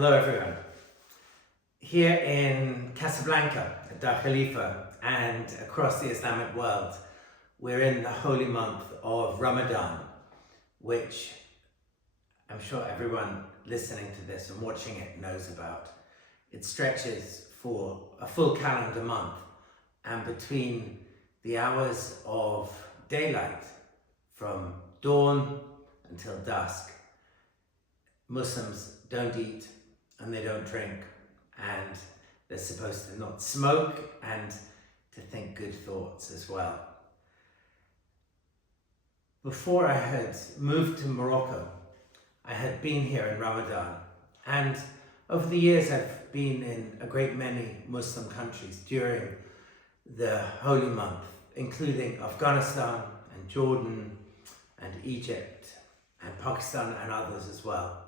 Hello everyone. Here in Casablanca, at Dar Khalifa, and across the Islamic world, we're in the holy month of Ramadan, which I'm sure everyone listening to this and watching it knows about. It stretches for a full calendar month, and between the hours of daylight, from dawn until dusk, Muslims don't eat and they don't drink, and they're supposed to not smoke and to think good thoughts as well. Before I had moved to Morocco, I had been here in Ramadan, and over the years I've been in a great many Muslim countries during the holy month, including Afghanistan and Jordan and Egypt and Pakistan and others as well.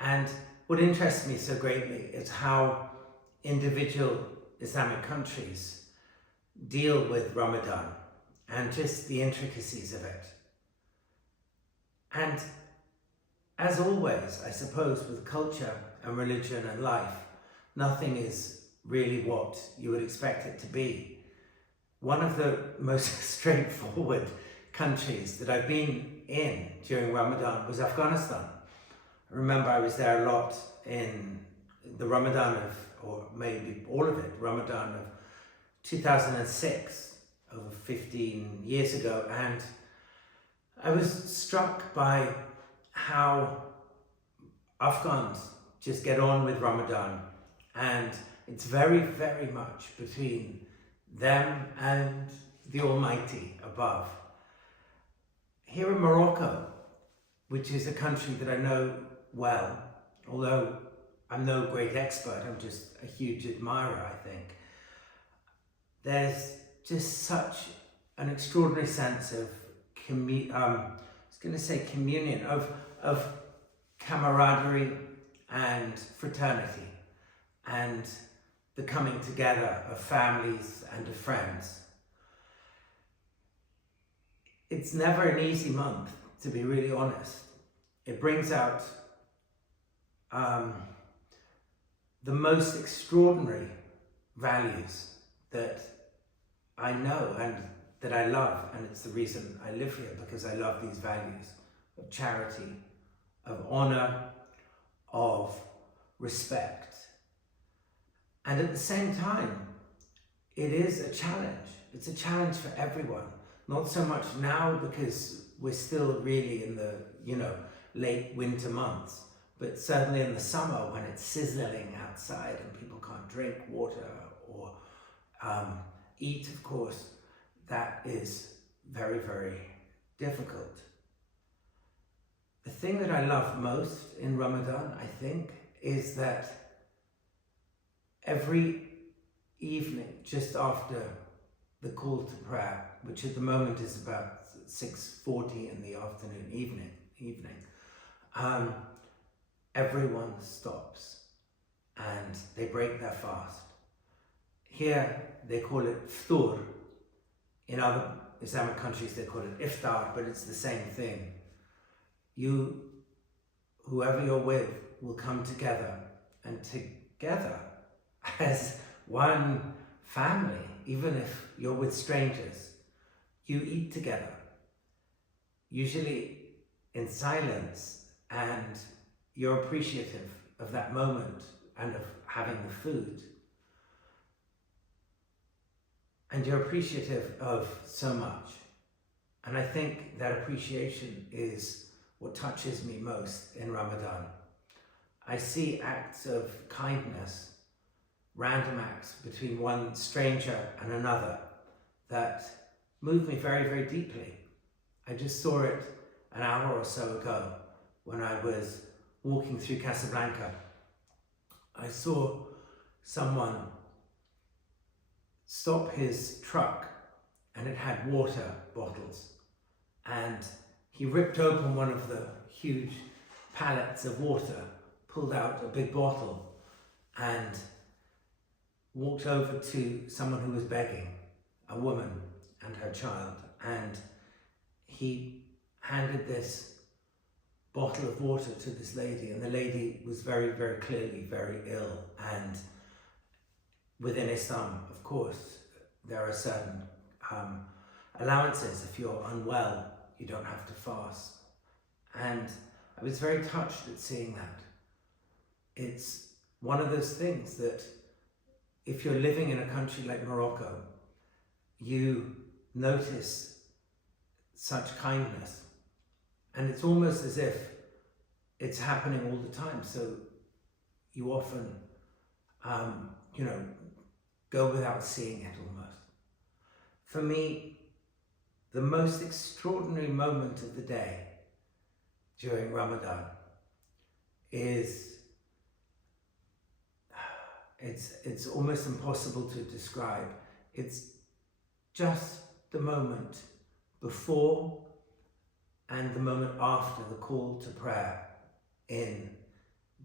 And what interests me so greatly is how individual Islamic countries deal with Ramadan and just the intricacies of it. And as always, I suppose, with culture and religion and life, nothing is really what you would expect it to be. One of the most straightforward countries that I've been in during Ramadan was Afghanistan. I remember I was there a lot in the Ramadan of, or maybe all of it, Ramadan of 2006, over 15 years ago, and I was struck by how Afghans just get on with Ramadan, and it's very, very much between them and the Almighty above. Here in Morocco, which is a country that I know well, although I'm no great expert, I'm just a huge admirer, I think. There's just such an extraordinary sense of communion, of camaraderie and fraternity, and the coming together of families and of friends. It's never an easy month, to be really honest. It brings out the most extraordinary values that I know and that I love, and it's the reason I live here, because I love these values of charity, of honor, of respect. And at the same time, it is a challenge. It's a challenge for everyone. Not so much now because we're still really in the, late winter months, but certainly in the summer when it's sizzling outside and people can't drink water or eat, of course, that is very, very difficult. The thing that I love most in Ramadan, I think, is that every evening, just after the call to prayer, which at the moment is about 6:40 in the afternoon, evening, everyone stops and they break their fast. Here they call it ftur. In other Islamic countries they call it iftar, but it's the same thing. Whoever you're with, will come together, and together as one family, even if you're with strangers, you eat together, usually in silence, and you're appreciative of that moment and of having the food. And you're appreciative of so much. And I think that appreciation is what touches me most in Ramadan. I see acts of kindness, random acts between one stranger and another, that move me very, very deeply. I just saw it an hour or so ago when I was walking through Casablanca. I saw someone stop his truck, and it had water bottles, and he ripped open one of the huge pallets of water, pulled out a big bottle, and walked over to someone who was begging, a woman and her child, and he handed this bottle of water to this lady, and the lady was very, very clearly very ill. And within Islam, of course, there are certain allowances. If you're unwell, you don't have to fast. And I was very touched at seeing that. It's one of those things that if you're living in a country like Morocco, you notice such kindness, and it's almost as if it's happening all the time. So you often, go without seeing it almost. For me, the most extraordinary moment of the day during Ramadan is, it's almost impossible to describe. It's just the moment before and the moment after the call to prayer in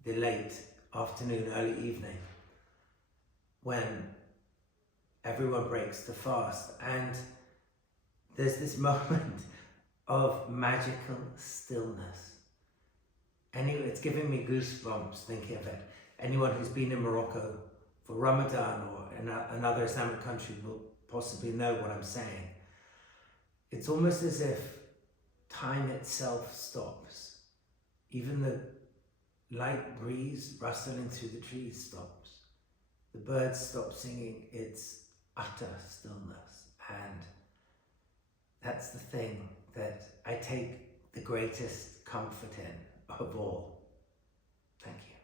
the late afternoon, early evening, when everyone breaks the fast, and there's this moment of magical stillness. Anyway, it's giving me goosebumps thinking of it. Anyone who's been in Morocco for Ramadan or in another Islamic country will possibly know what I'm saying. It's almost as if time itself stops. Even the light breeze rustling through the trees stops. The birds stop singing. It's utter stillness. And that's the thing that I take the greatest comfort in of all. Thank you.